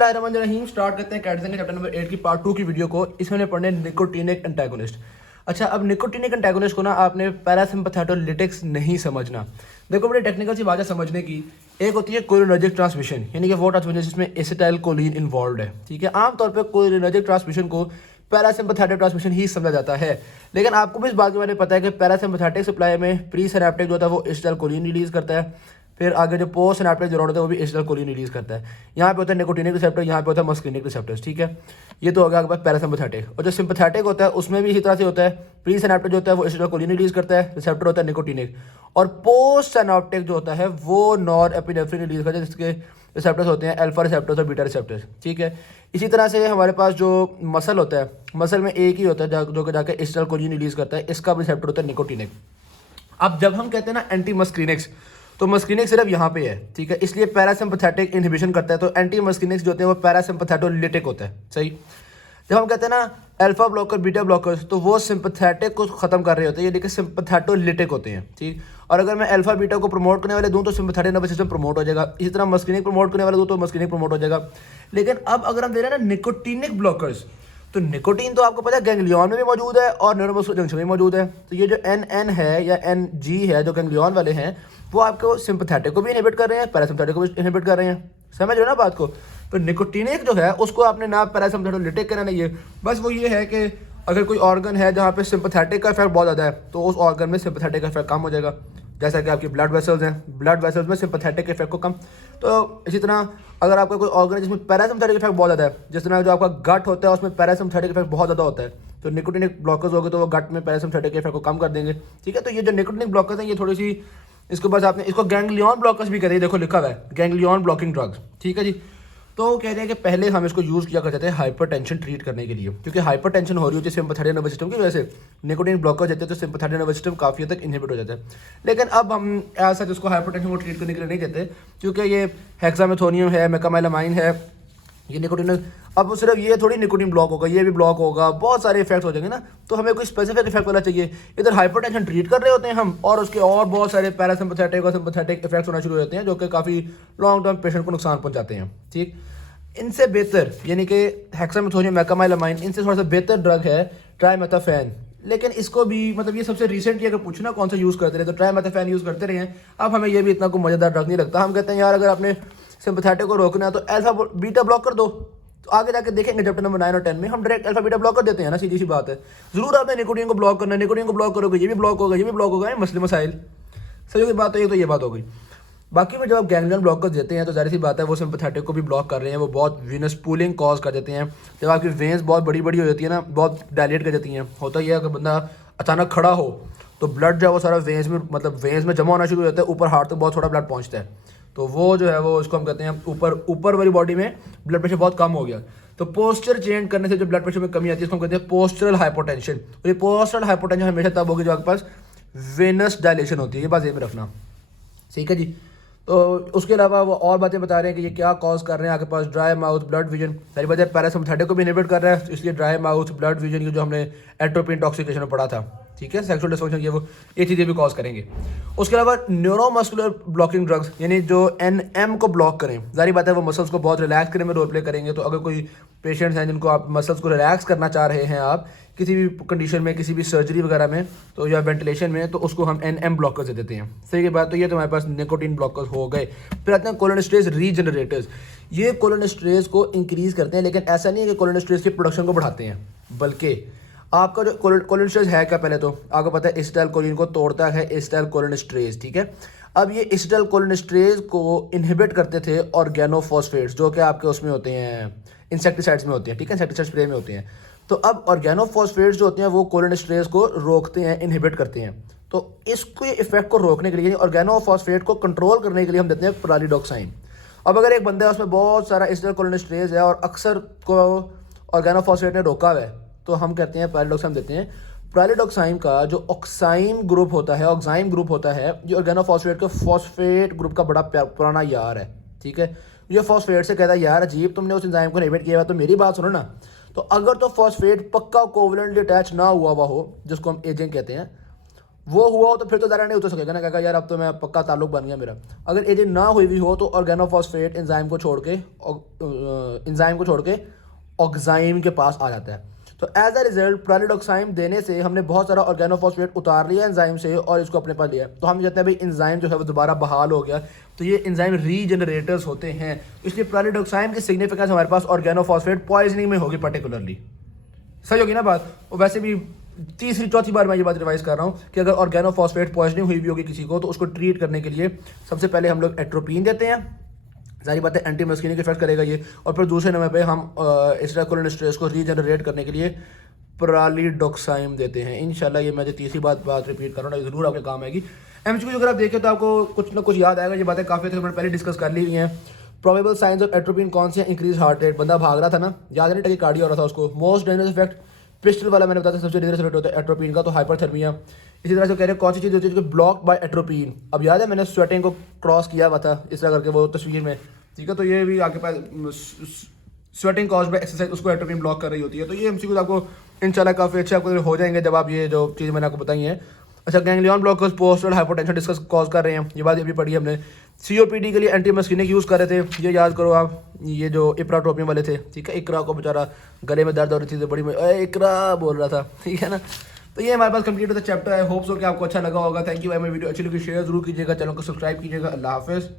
रहीम start करते हैं कैटसन के चैप्टर नंबर 8 की पार्ट 2 की वीडियो को। इसमें पढ़ने निकोटिनिक एंटागोनिस्ट। अच्छा, अब निकोटिनिक एंटागोनिस्ट को ना आपने पैरासिम्पैथेटोलिटिक्स नहीं समझना। देखो बड़ी टेक्निकल सी बात है समझने की। एक होती है कोलिनर्जिक ट्रांसमिशन, यानी कि वो ट्रांसमिशन जिसमें एसिटाइल कोलिन इन्वॉल्व है। ठीक है, आमतौर पर कोलिनर्जिक ट्रांसमिशन को पैरासिम्पैथेटिक ट्रांसमिशन ही समझा जाता है। लेकिन आपको भी इस बात के बारे में पता है कि पैरासिम्पैथेटिक सप्लाई में प्री सिनेप्टिक जो होता है वो एसिटाइल कोलिन रिलीज करता है, फिर आगे जो पोस्ट सिनेप्टिक न्यूरॉन होता है वो भी एसिटाइल कोलिन रिलीज करता है। यहाँ पे होता है निकोटिनिक रिसेप्टर, यहाँ पे होता है मस्किनिक रिसेप्टर्स। ठीक है, ये तो हो गया आपके पास पैरासिम्पैथेटिक। और जो सिम्पैथेटिक होता है उसमें भी इसी तरह से होता है। प्री सिनेप्टिक जो होता है वो एसिटाइल कोलिन रिलीज करता है, रिसेप्टर होता है निकोटिनिक। और पोस्ट सिनेप्टिक जो होता है वो नॉर एपिनेफ्रिन रिलीज करता है, जिसके रिसेप्टर्स होते हैं अल्फा रिसेप्टर्स और बीटा रिसेप्टर्स। ठीक है, इसी तरह से हमारे पास जो मसल होता है, मसल में एक ही होता है जो कि जाकर एसिटाइल कोलिन रिलीज करता है, इसका भी रिसेप्टर होता है निकोटिनिक। अब जब हम कहते हैं ना एंटी मस्क्रीनिक्स, तो मस्क्रीनिक सिर्फ यहाँ पे है। ठीक है, इसलिए पैरासिम्पैथेटिक इनहिबिशन करता है। तो एंटी मस्क्रीनिक्स जो होते हैं वो पैरासिम्पैथेटोलिटिक होता है। सही, जब हम कहते हैं ना अल्फा ब्लॉकर बीटा ब्लॉकर्स, तो वो सिंपैथेटिक को खत्म कर रहे होते हैं, ये लेकिन सिंपैथेटोलिटिक होते हैं। ठीक, और अगर मैं अल्फा बीटा को प्रमोट करने वाले दूँ तो सिंपैथेटिक नर्वस सिस्टम प्रमोट हो जाएगा। इसी तरह मस्क्रीनिक प्रमोट करने वाले दूँ तो मस्क्रीनिक प्रमोट हो जाएगा। लेकिन अब अगर हम दे रहे हैं ना निकोटिनिक ब्लॉकर्स, तो निकोटीन तो आपको पता है गैंग्लियन में भी मौजूद है और न्यूरोमस्कुलर जंक्शन में मौजूद है। तो ये जो एन है या एन जी है जो गैंग्लियन वाले हैं, वो आपको सिंपैथेटिक को भी इनहिबिट कर रहे हैं, पैरासिम्पैथेटिक को भी इनहिबिट कर रहे हैं। समझ रहे हो ना बात को। तो निकोटिनिक जो है उसको आपने ना पैरासिम्पैथेटोलिटिक करना नहीं है, बस वो ये है कि अगर कोई ऑर्गन है जहाँ पे सिंपैथेटिक का इफेक्ट बहुत ज़्यादा है तो उस ऑर्गन में सिंपैथेटिक का इफेक्ट कम हो जाएगा। जैसा कि आपकी ब्लड वेसल्स हैं, ब्लड वेसल्स में सिंपैथेटिक के इफेक्ट को कम। तो इसी तरह अगर आपका कोई ऑर्गन है जिसमें पैरासिम्पैथेटिक इफेक्ट बहुत ज़्यादा है, जिस तरह जो आपका गट होता है उसमें पैरासिम्पैथेटिक इफेक्ट बहुत ज़्यादा होता है, तो निकोटिनिक ब्लॉकर्स हो गए तो वो गट में पैरासिम्पैथेटिक इफेक्ट को कम कर देंगे। ठीक है, तो ये जो निकोटिनिक ब्लॉकर्स हैं ये थोड़ी सी, इसको बस आपने इसको गैंग्लियन ब्लॉकर्स भी कहते हैं। देखो लिखा हुआ है गैंग्लियन ब्लॉकिंग ड्रग्स। ठीक है जी, तो कह रहे हैं कि पहले हम इसको यूज़ किया करते थे हाइपरटेंशन ट्रीट करने के लिए, क्योंकि हाइपरटेंशन हो रही होती है सिंपैथेटिक नर्वस सिस्टम की वजह से। निकोटिन ब्लॉकर जाते हैं तो सिंपैथेटिक नर्वस सिस्टम काफ़ी हद तक इनहिबिट हो जाता है। लेकिन अब हम ऐसा इसको हाइपरटेंशन को ट्रीट करने के लिए नहीं देते, क्योंकि ये हेक्सामेथोनियम है, मेकामाइलामाइन है, ये निकोटिन। अब सिर्फ ये थोड़ी निकोटिन ब्लॉक होगा, ये भी ब्लॉक होगा, बहुत सारे इफेक्ट्स हो जाएंगे ना। तो हमें कोई स्पेसिफिक इफेक्ट वाला चाहिए। इधर हाइपरटेंशन ट्रीट कर रहे होते हैं हम, और उसके और बहुत सारे पैरासिम्पैथेटिक और सिंपैथेटिक इफेक्ट्स होना शुरू हो जाते हैं जो कि काफ़ी लॉन्ग टर्म पेशेंट को नुकसान पहुंचाते हैं। ठीक, इनसे बेहतर यानी कि हेक्सामेथोनियम मेकामाइलामाइन, इनसे थोड़ा सा बेहतर ड्रग है ट्राइमेथाफेन। लेकिन इसको भी मतलब ये सबसे रिसेंटली अगर पूछना कौन सा यूज़ करते रहे तो ट्राइमेथाफेन यूज़ करते रहे हैं। अब हमें ये भी इतना कोई मज़ेदार ड्रग नहीं लगता। हम कहते हैं यार अगर आपने सिंपैथेटिक को रोकना है तो अल्फा बीटा ब्लॉक कर दो। तो आगे जाके देखेंगे चैप्टर नंबर 9 और 10 में हम डायरेक्ट अल्फा बीटा ब्लॉक कर देते हैं ना, सीधी सी बात है। जरूर आपने निकोटिन को ब्लॉक करना है, निकोटिन को ब्लॉक करोगे ये भी ब्लॉक होगा, ये भी ब्लॉक होगा, मसले मसाइल। सही की बात तो ये बात हो गई। बाकी में जब आप गैंग्लियन ब्लॉकर्स देते हैं तो जाहिर सी बात है वो सिंपैथेटिक को भी ब्लॉक कर रहे हैं, वो बहुत वीनस पूलिंग कॉज कर देते हैं। जब आपकी वेन्स बहुत बड़ी बड़ी हो जाती है ना, बहुत डायलेट कर जाती हैं, होता यह है अगर बंदा अचानक खड़ा हो तो ब्लड जो है वो सारा वेन्स में मतलब वेन्स में जमा होना शुरू हो जाता है, ऊपर हार्ट तक बहुत थोड़ा ब्लड पहुँचता है। तो वो जो है वो उसको हम कहते हैं ऊपर वाली बॉडी में ब्लड प्रेशर बहुत कम हो गया। तो पोस्चर चेंज करने से जो ब्लड प्रेशर में कमी आती है इसको हम कहते हैं पोस्चरल हाइपोटेंशन। तो ये पोस्चरल हाइपोटेंशन हमेशा तब होगी जब आपके पास वेनस डायलेशन होती है, ये बात ये में रखना। ठीक है जी, तो उसके अलावा वो और बातें बता रहे हैं कि ये क्या कॉज कर रहे हैं। आपके पास ड्राई माउथ, ब्लड विजन, सारी बातें पैरासिम्पैथेटिक को भी इनहिबिट कर रहा है, इसलिए ड्राई माउथ, ब्लड विजन ये जो हमने एट्रोपी इंटॉक्सिकेशन में पढ़ा था। ठीक है, सेक्सुअल डिसफंक्शन ये चीज़ें भी कॉज करेंगे। उसके अलावा न्यूरोमस्कुलर ब्लॉकिंग ड्रग्स, यानी जो एनएम को ब्लॉक करें, जारी बात है वो मसल्स को बहुत रिलैक्स करने में रोल प्ले करेंगे। तो अगर कोई पेशेंट्स हैं जिनको आप मसल्स को रिलैक्स करना चाह रहे हैं आप किसी भी कंडीशन में, किसी भी सर्जरी वगैरह में तो या वेंटिलेशन में, तो उसको हम एनएम ब्लॉकर्स दे देते हैं। सही की बात। तो ये तो हमारे पास निकोटिन ब्लॉकर्स हो गए। फिर आते हैं कोलिनेस्टेरेज रीजनरेटर्स। ये कोलिनेस्टेरेज को इंक्रीज करते हैं, लेकिन ऐसा नहीं है कि कोलिनेस्टेरेज की प्रोडक्शन को बढ़ाते हैं, बल्कि आपका जो कोलिनेस्टेरेज है क्या, पहले तो आपको पता है एसिटाइल कोलिन को तोड़ता है एसिटाइल कोलिनेस्टेरेज। ठीक है, अब ये एसिटाइल कोलिनेस्टेरेज को इनहिबिट करते थे ऑर्गेनोफॉस्फेट्स जो कि आपके उसमें होते हैं इंसेक्टिसाइड्स में होते हैं। ठीक है, इंसेक्टिसाइड स्प्रे में होते हैं। तो अब ऑर्गेनोफॉस्फेट्स जो होते हैं वो कोलिनेस्टेरेज को रोकते हैं, इनहिबिट करते हैं। तो इसको ये इफेक्ट को रोकने के लिए, ऑर्गेनोफॉस्फेट को कंट्रोल करने के लिए हम देते हैं प्रालिडोक्साइन। अब अगर एक बंदा है उसमें बहुत सारा एसिटाइल कोलिनेस्टेरेज है और अक्सर को ऑर्गेनोफॉस्फेट ने रोका हुआ है, तो हम कहते हैं प्रालिडोक्साइन देते हैं। प्रालिडोक्साइन का जो ऑक्साइम ग्रुप होता है, ऑक्साइम ग्रुप होता है, ये ऑर्गेनोफॉस्फेट के फॉस्फेट ग्रुप का बड़ा पुराना यार है। ठीक है, ये फॉस्फेट से कहता है यार अजीब तुमने उस एंजाइम को इनहिबिट किया हुआ, तो मेरी बात सुनो ना। तो अगर तो फॉस्फेट पक्का कोवलेंटली अटैच ना हुआ हो, जिसको हम एजिंग कहते हैं, वो हुआ हो तो फिर तो ज़रा नहीं उतर सकेगा ना, कहेगा यार अब तो मैं पक्का ताल्लुक बन गया मेरा। अगर एजेंट ना हुई भी हो तो ऑर्गेनोफॉस्फेट एंजाइम को छोड़ के ऑक्साइम के पास आ जाता है। तो एज अ रिजल्ट प्रालिडोक्साइम देने से हमने बहुत सारा ऑर्गेनोफॉस्फेट उतार लिया एंजाइम से और इसको अपने पास लिया। तो हम कहते हैं भाई एंजाइम जो है वो दोबारा बहाल हो गया। तो ये एंजाइम रीजनरेटर्स होते हैं, इसलिए प्रालिडोक्साइम की सिग्निफिकेंस हमारे पास ऑर्गेनोफॉस्फेट पॉइजनिंग में होगी पर्टिकुलरली। सही होगी ना बात। और वैसे भी तीसरी चौथी बार मैं ये बात रिवाइज कर रहा हूँ कि अगर ऑर्गेनोफॉस्फेट पॉइजनिंग हुई भी होगी किसी को तो उसको ट्रीट करने के लिए सबसे पहले हम लोग एट्रोपिन देते हैं, सारी बातें एंटी मस्किनिक इफेक्ट करेगा ये। और फिर दूसरे नंबर पे हम एक्स्ट्राकोलिन को रीजनरेट करने के लिए प्रालिडोक्साइम देते हैं। इंशाल्लाह ये मैं जो तीसरी बात रिपीट कर रहा हूँ ज़रूर आपके काम आएगी। एमसीक्यू अगर आप देखें तो आपको कुछ ना कुछ याद आएगा। ये बातें काफ़ी मैंने पहले डिस्कस कर ली हुई हैं। प्रोबेबल साइंस ऑफ एट्रोपिन कौन से? इंक्रीज हार्ट रेट, बंदा भाग रहा था ना, याद नहीं टैकीकार्डिया हो रहा था उसको। मोस्ट डेंजरस इफेक्ट पिस्टल वाला मैंने बताया सबसे डेंजरस इफेक्ट होता है एट्रोपिन का, तो हाइपरथर्मिया। इसी तरह से कह रहे हैं कौन सी चीज़ होती है जो ब्लॉक बाय एट्रोपिन। अब याद है मैंने स्वेटिंग को क्रॉस किया हुआ था इस तरह करके वो तस्वीर में, ठीक है। तो ये भी आपके पास स्वेटिंग कॉज बाय एक्सरसाइज उसको एट्रोपिन ब्लॉक कर रही होती है। तो ये एमसीक्यू आपको इंशाल्लाह काफ़ी अच्छे आपको हो जाएंगे जब आप ये जो चीज़ मैंने आपको बताई है। अच्छा, ganglion blockers postal hypotension discuss cause कर रहे हैं, ये बात अभी पढ़ी हमने। सीओपीडी के लिए एंटी मस्किनिक यूज़ कर रहे थे, ये याद करो आप। ये जो इप्राट्रोपिन वाले थे, ठीक है, इकरा को बेचारा गले में दर्द हो रही थी तो बड़ी इकरा बोल रहा था, ठीक है ना। तो ये हमारे पास कंप्लीट होता चैप्टर है। होप्स हो कि आपको अच्छा लगा होगा। Thank you. मेरी वीडियो अच्छी लगी शेयर जरूर कीजिएगा, चैनल को सब्सक्राइब कीजिएगा। अल्लाह हाफिज़।